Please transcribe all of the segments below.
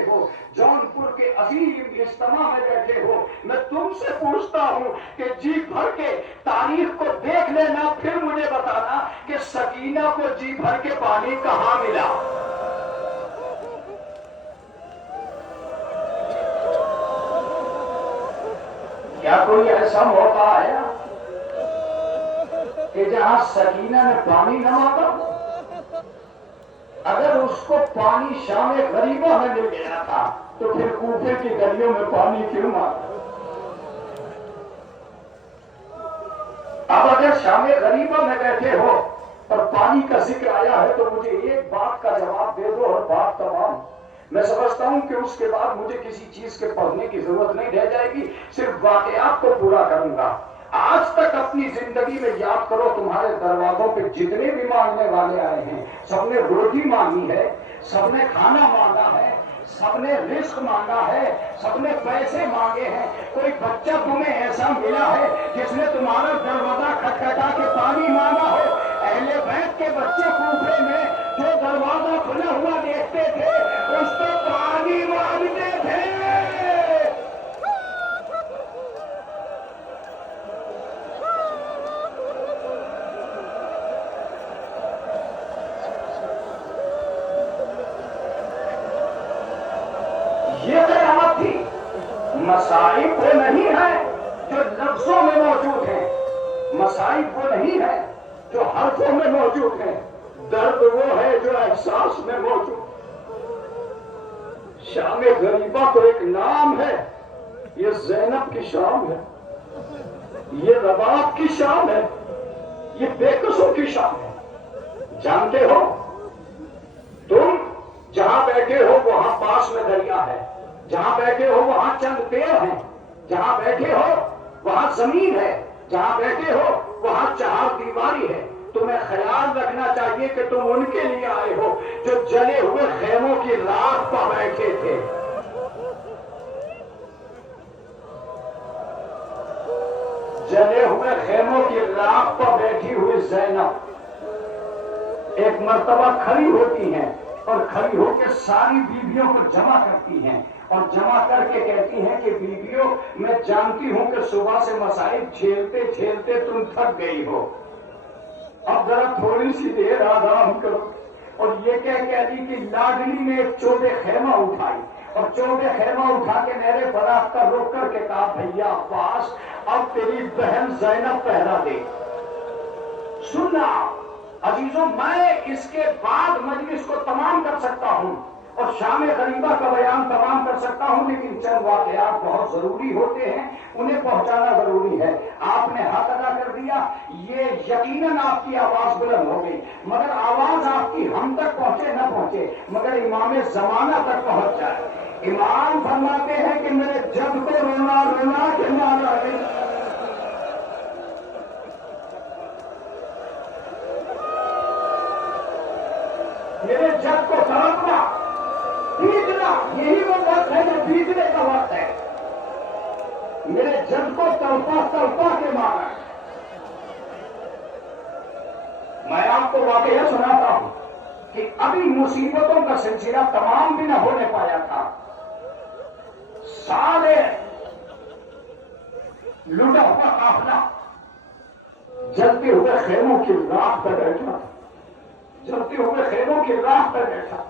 بیٹھے ہو, جونپور کے عظیم اجتماع میں بیٹھے ہو, میں تم سے پوچھتا ہوں کہ جی بھر کے تاریخ کو دیکھ لینا, پھر مجھے بتانا کہ سکینہ کو جی بھر کے پانی کہاں ملا. کیا کوئی ایسا موقع آیا کہ جہاں سکینہ نے پانی نہ مانگا؟ اگر اس کو پانی شام غریبہ میں مل گیا تھا تو پھر کوفے کی گلیوں میں پانی کیوں مانگا؟ اب اگر شام غریبہ میں بیٹھے ہو اور پانی کا ذکر آیا ہے تو مجھے ایک بات کا جواب دے دو اور بات تمام. میں سمجھتا ہوں کہ اس کے بعد مجھے کسی چیز کے پڑھنے کی ضرورت نہیں رہ جائے گی, صرف واقعات کو پورا کروں گا. آج تک اپنی زندگی میں یاد کرو, تمہارے دروازوں پہ جتنے بھی مانگنے والے آئے ہیں, سب نے روٹی مانگی ہے, سب نے کھانا مانگا ہے, سب نے رزق مانگا ہے, سب نے پیسے مانگے ہیں. کوئی بچہ تمہیں ایسا ملا ہے جس نے تمہارا دروازہ کھٹکھٹا کے پانی مانگا ہو؟ اہل بیت کے بچے کوفے میں جو دروازہ کھلا ہوا دیکھتے تھے اس پہ پانی مانگتے تھے. یہ قیامت تھی. مصائب وہ نہیں ہے جو لفظوں میں موجود ہیں, مصائب وہ نہیں ہے جو حرفوں میں موجود ہیں, درد وہ ہے جو احساس میں موجود. شام غریبہ تو ایک نام ہے, یہ زینب کی شام ہے, یہ رباب کی شام ہے, یہ بے قصوں کی شام ہے. جانتے ہو تم جہاں بیٹھے ہو وہاں پاس میں دریا ہے, جہاں بیٹھے ہو وہاں چند پیڑ ہیں, جہاں بیٹھے ہو وہاں زمین ہے, جہاں بیٹھے ہو وہاں چہار دیواری ہے. تمہیں خیال رکھنا چاہیے کہ تم ان کے لیے آئے ہو جو جلے ہوئے خیموں کی راکھ پر بیٹھے تھے. جلے ہوئے خیموں کی راکھ پر بیٹھی ہوئی زینب ایک مرتبہ کھڑی ہوتی ہیں اور کھڑی ہو کے ساری بیویوں کو جمع کرتی ہیں اور جمع کر کے کہتی ہیں کہ بیویوں, میں جانتی ہوں کہ صبح سے مسائل جھیلتے جھیلتے تم تھک گئی ہو, اب ذرا تھوڑی سی دیر آرام کرو. اور یہ کہہ دی کہ لاڈلی نے ایک چودے خیمہ اٹھائی اور چودے خیمہ اٹھا کے میرے برات کا روک کر کے کہا, بھیا عباس اب تیری بہن زینب پہرا دے. سننا عزیزوں, میں اس کے بعد مجلس کو تمام کر سکتا ہوں اور شام غریبہ کا بیان تمام کر سکتا ہوں, لیکن چند واقعات بہت ضروری ہوتے ہیں, انہیں پہنچانا ضروری ہے. آپ نے حق ادا کر دیا, یہ یقیناً آپ کی آواز بلند ہو گئی, مگر آواز آپ کی ہم تک پہنچے نہ پہنچے مگر امام زمانہ تک پہنچ جائے. امام فرماتے ہیں کہ میرے جد کو رونا رونا کے مارا ہے, میرے جد کو تڑپنا بیتنا, یہی وہ وقت ہے جو بیتنے کا وقت ہے. میرے جد کو تڑپا تڑپا کے مارا. میں آپ کو واقعہ سناتا ہوں کہ ابھی مصیبتوں کا سلسلہ تمام بھی نہ ہونے پایا تھا. سارے لٹا ہوا قافلہ جلتے ہوئے خیموں کی راکھ پر بیٹھا, جلتے ہوئے خیموں کی راکھ پر بیٹھا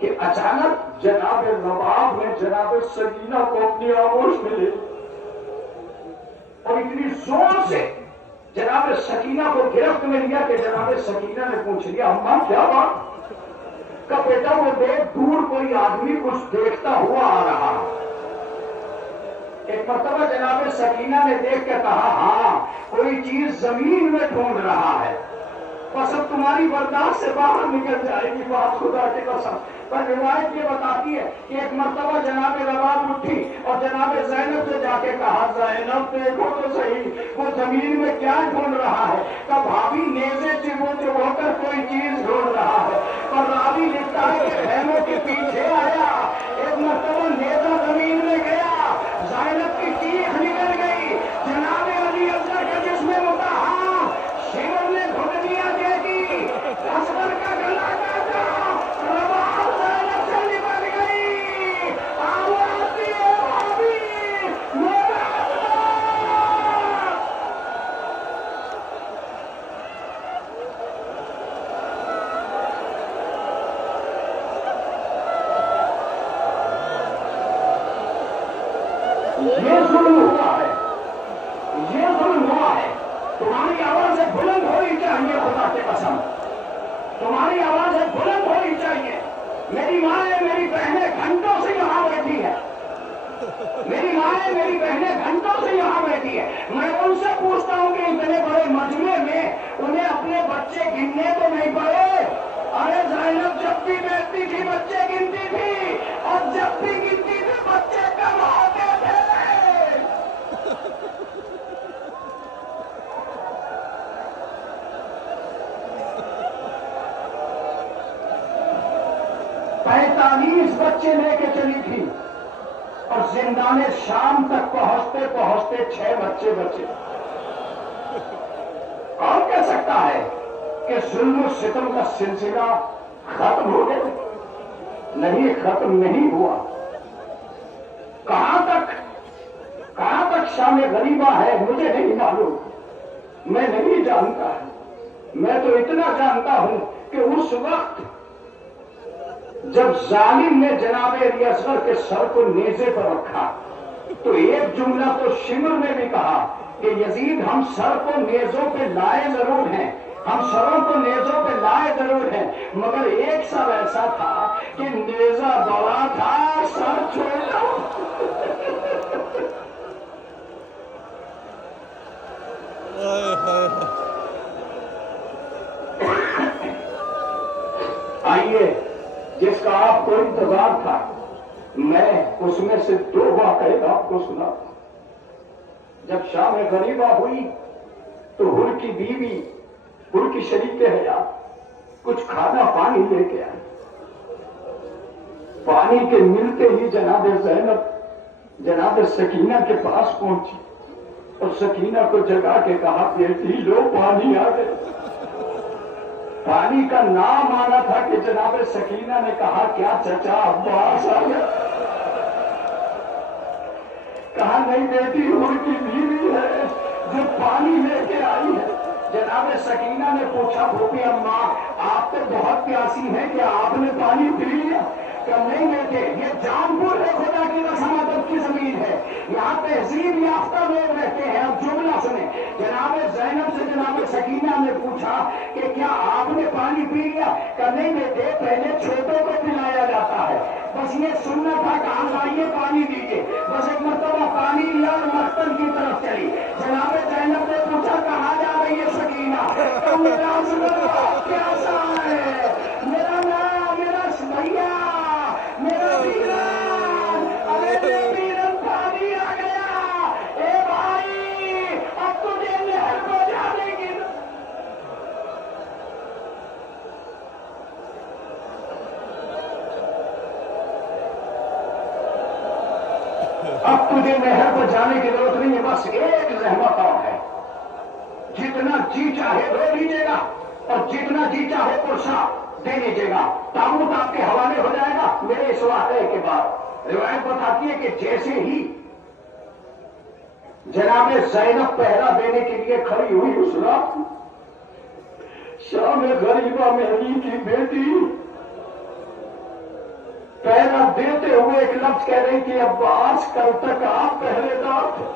کہ اچانک جناب نواب نے جناب سکینہ کو اپنی آغوش میں لے اور اتنی زور سے جناب سکینہ کو گرفت میں لیا کہ جناب سکینہ نے پوچھ لیا, اماں کیا بات؟ کہ بیٹا وہ دیکھ دور کوئی آدمی کچھ دیکھتا ہوا آ رہا. ایک مرتبہ جناب سکینہ نے دیکھ کے کہا, ہاں کوئی چیز زمین میں ڈھونڈ رہا ہے, بس اب تمہاری برداشت سے باہر نکل جائے گی, بات خدا کی قسم. پر روایت یہ بتاتی ہے کہ ایک مرتبہ جناب رباب اٹھی اور جناب زینب سے جا کے کہا, زینب دیکھو تو صحیح وہ زمین میں کیا ڈھونڈ رہا ہے. کہ بھابھی نیزے چبو چبو کر کوئی چیز ڈھونڈ رہا ہے. اور راوی لکھتا ہے کہ خیموں کے پیچھے آیا, ایک مرتبہ نیزا زمین میں گیا, زینب کی چیخ نکل گئی, جناب علی افضل کا جسم متحا شیور نے گھٹنیاں دے دی, اصغر کا گلا کاٹا, رباب زینب سے نکل گئی. یہ ظلم ہوا ہے، یہ ظلم ہوا ہے۔ تمہاری آوازیں بلند ہونی چاہیے، خدا کے قسم تمہاری آوازیں بلند ہونی چاہیے۔ میری مائیں میری بہنیں گھنٹوں سے یہاں بیٹھی ہے، میری مائیں میری بہنیں گھنٹوں سے یہاں بیٹھی ہے۔ میں ان سے پوچھتا ہوں کہ اتنے بڑے مجمع میں انہیں اپنے بچے گننے تو نہیں پڑے؟ ارے زینب جب بھی بیٹھتی تھی بچے گنتی تھی، اور جب بھی گنتی تھی بچے کم ہوتے تھے۔ 45 بچے لے کے چلی تھی، اور زندان شام تک پہنچتے پہنچتے 6 بچے بچے۔ کون کہہ سکتا ہے کہ ظلم و ستم کا سلسلہ ختم ہو گیا؟ نہیں، ختم نہیں ہوا۔ کہاں تک شام غریبہ ہے مجھے نہیں معلوم، میں نہیں جانتا۔ میں تو اتنا جانتا ہوں کہ اس وقت جب ظالم نے جناب علی اصغر کے سر کو نیزے پر رکھا تو ایک جملہ تو شمر نے بھی کہا کہ یزید ہم سر کو نیزوں پہ لائے ضرور ہیں، ہم سروں کو نیزوں پہ لائے ضرور ہیں، مگر ایک سر ایسا تھا کہ نیزہ بڑا تھا سر چھوٹا۔ آئیے، جس کا آپ کو انتظار تھا، میں اس میں سے 2 واقعے آپ کو سنا تھا۔ جب شام غریبہ ہوئی تو ہر کی بیوی، ہر کی شریک حیات کچھ کھانا پانی لے کے آئی۔ پانی کے ملتے ہی جناب زینب جناب سکینہ کے پاس پہنچی اور سکینہ کو جگا کے کہا بیٹی لو پانی آ گئے۔ پانی کا نام آنا تھا کہ جناب سکینہ نے کہا کیا چچا عباس آ گیا؟ کہا نہیں بیٹی ہر کی بیوی ہے جو پانی لے کے آئی ہے۔ جناب سکینہ نے پوچھا پھوپھی اماں آپ تو بہت پیاسی ہیں، کیا آپ نے پانی پی لیا؟ کہ نہیں بیٹے، یہ جانپور ہے، خدا کی قسم ادب کی زمین ہے، یہاں تہذیب یافتہ لوگ رہتے ہیں۔ اب جملہ سنیں، جناب زینب سے جناب سکینہ نے پوچھا کہ کیا آپ نے پانی پی لیا؟ کہ نہیں بیٹے، پہلے چھوٹوں کو پلایا جاتا ہے، بس یہ سننا تھا کہاں لائیے پانی دیجیے۔ بس ایک مرتبہ پانی لیا اور مختن کی طرف چلی۔ جناب زینب نے پوچھا کہاں جا رہی ہے سکینہ؟ کہ میرا پیاسا ہے، میرا نام، میرا بھیا، میرا بیرن، ارے بیرن پانی آ گیا۔ اے بھائی اب تجھے نہر کو جانے کی، اب تجھے نہر پر جانے کی ضرورت نہیں ہے، بس ایک زحمت اور ہے، جتنا جی چاہے دے لیجیے گا اور جتنا جی چاہے پرسا دے لیجیے گا، تابوت آپ کے حوالے ہو جائے گا۔ میرے اس واقعے کے بعد روایت بتاتی ہے کہ جیسے ہی جناب زینب پہرا دینے کے لیے کھڑی ہوئی اس رات، شام غریبہ میں علی کی بیٹی پہرا دیتے ہوئے ایک لفظ کہہ رہی کہ عباس کل تک آپ پہرے دار تھے،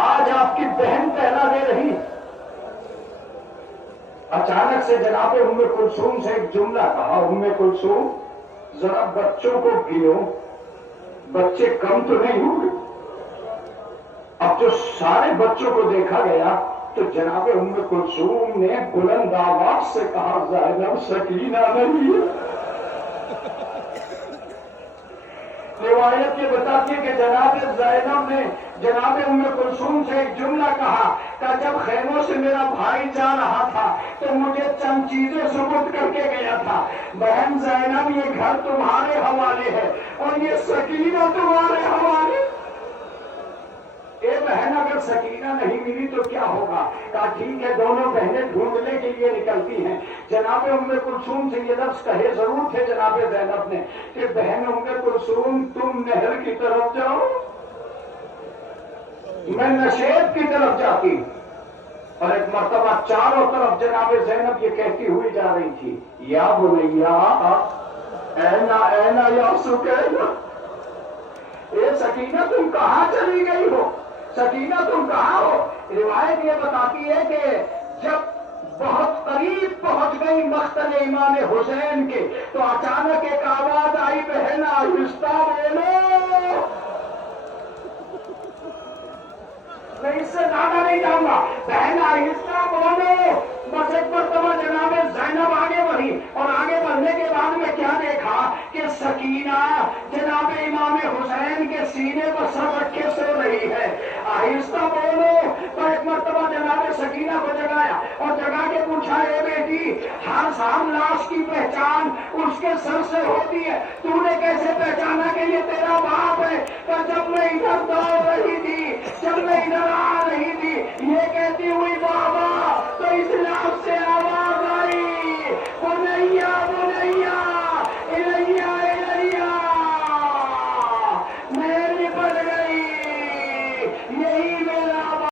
آج آپ کی بہن پہرا دے رہی۔ اچانک سے جناب ام کلثوم سے ایک جملہ کہا، ام کلثوم ذرا بچوں کو گنو، بچے کم تو نہیں ہوئے؟ اب جو سارے بچوں کو دیکھا گیا تو جناب ام کلثوم نے بلند آواز سے کہا زینب سکینہ نہیں ہے۔ روایت یہ بتاتی ہے کہ جناب زینب نے جناب ام کلثوم سے ایک جملہ کہا کہ جب خیموں سے میرا بھائی جا رہا تھا تو مجھے چند چیزیں سپرد کر کے گیا تھا، بہن زینب یہ گھر تمہارے حوالے ہے اور یہ سکینہ تمہارے حوالے۔ اے بہن اگر سکینہ نہیں ملی تو کیا ہوگا؟ کہا ٹھیک ہے، دونوں بہنیں ڈھونڈنے کے لیے نکلتی ہیں۔ جناب ام کلثوم سے یہ لفظ کہے ضرور تھے جناب زینب نے کہ بہن ام کلثوم تم نہر کی طرف جاؤ، میں نشیب کی طرف جاتی۔ اور ایک مرتبہ چاروں طرف جناب زینب یہ کہتی ہوئی جا رہی تھی یا بنیا اینا اینا یا سکینہ، اے سکینہ تم کہاں چلی گئی ہو؟ سکینہ تم کہاں ہو؟ روایت یہ بتاتی ہے کہ جب بہت قریب پہنچ گئی مقتل امام حسین کے تو اچانک ایک آواز آئی، بہن آہستہ بولو۔ میں اس سے زیادہ نہیں جاؤں گا، بہن آہستہ بولو۔ بس ایک مرتبہ جناب زینب آگے بڑھی، اور آگے بڑھنے کے بعد میں کیا دیکھا کہ سکینہ جناب امام حسین کے سینے پر سر رکھے سو رہی ہے۔ آہستہ بولو۔ تو ایک مرتبہ جناب سکینہ کو جگایا اور جگا کے پوچھا، اے بیٹی، ہر سال لاش کی پہچان اس کے سر سے ہوتی ہے، تو نے کیسے پہچانا کہ یہ تیرا باپ ہے؟ کہ جب میں ادھر دوڑ